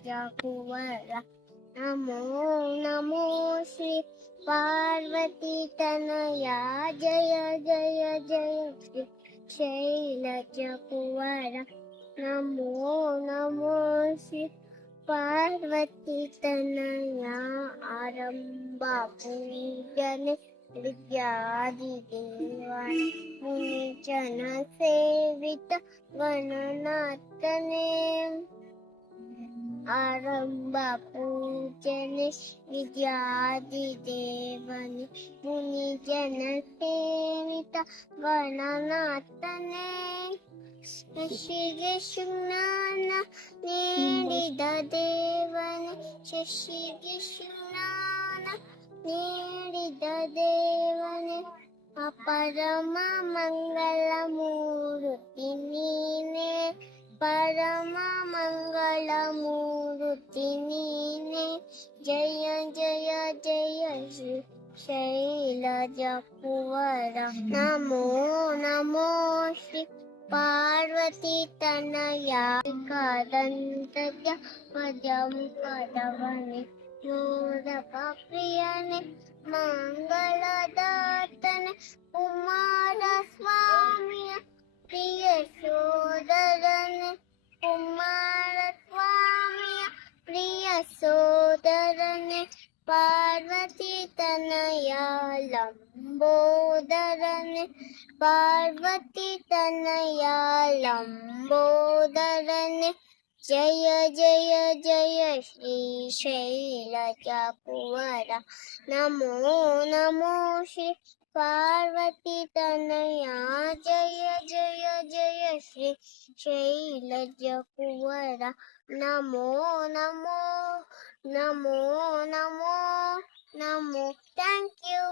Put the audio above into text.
ಕುವರ ನಮೋ ನಮೋ ಶ್ರೀ ಪಾರ್ವತಿ ತನಯ ಜಯ ಜಯ ಜಯ ಶ್ರೀ ಶೈಲಜ ಕುವರ ನಮೋ ನಮೋ ಶ್ರೀ ಪಾರ್ವತಿ ತನಯ ಆರಂಭ ಪೂಜನೆ ವಿದ್ಯಾದಿದೇವ ಮುನಿಜನ ಸೇವಿತ ಗಣನಾಥನೇ ಆರಂಭ ಪೂಜನೆ ವಿದ್ಯಾದಿದೇವನೇ ಮುನಿಜನ ಸೇವಿತ ಗಣನಾಥನೇ ಶಶಿಗೆ ಸುಜ್ಞಾನ ನೀಡಿದ ದೇವನೇ ಶಶಿಗೆ ಸುಜ್ಞಾನ ನೀಡಿದ ದೇವನೇ ಪರಮ ಮಂಗಳ ಮೂರ್ತಿ ನೀನೆ ಪರಮ ಮಂಗಳ ಮೂರ್ತಿ ನೀನೆ ಜಯ ಜಯ ಜಯ ಶ್ರೀ ಶೈಲಜ ಕುವರ ನಮೋ ನಮೋ ಶ್ರೀ ಪಾರ್ವತಿ ತನಯ ಕಾದಂತಯ ಪದಂ ಪದವನೆ ಮೋದಕ ಪ್ರಿಯನೆ ಮಂಗಳದಾತನೆ ಕುಮಾರ ಸ್ವಾಮಿಯ ಪ್ರಿಯ ಸೋದರನೆ ಕುಮಾರ ಸ್ವಾಮಿಯ ಪ್ರಿಯ ಸೋದರನೆ ಪಾರ್ವತಿ ತನಯ ಲಂಬೋದರನೆ ಪಾರ್ವತಿ ತನಯ ಲಂಬೋದರನೆ ಜಯ ಜಯ ಜಯ ಶ್ರೀ ಶೈಲಜ ಕುವರ ನಮೋ ನಮೋ ಶ್ರೀ ಪಾರ್ವತಿ ತನಯ ಜಯ ಜಯ ಜಯ ಶ್ರೀ ಶೈಲಜ ಕುವರ ನಮೋ ನಮೋ ನಮೋ ನಮೋ ನಮೋ ಥ್ಯಾಂಕ್ ಯು.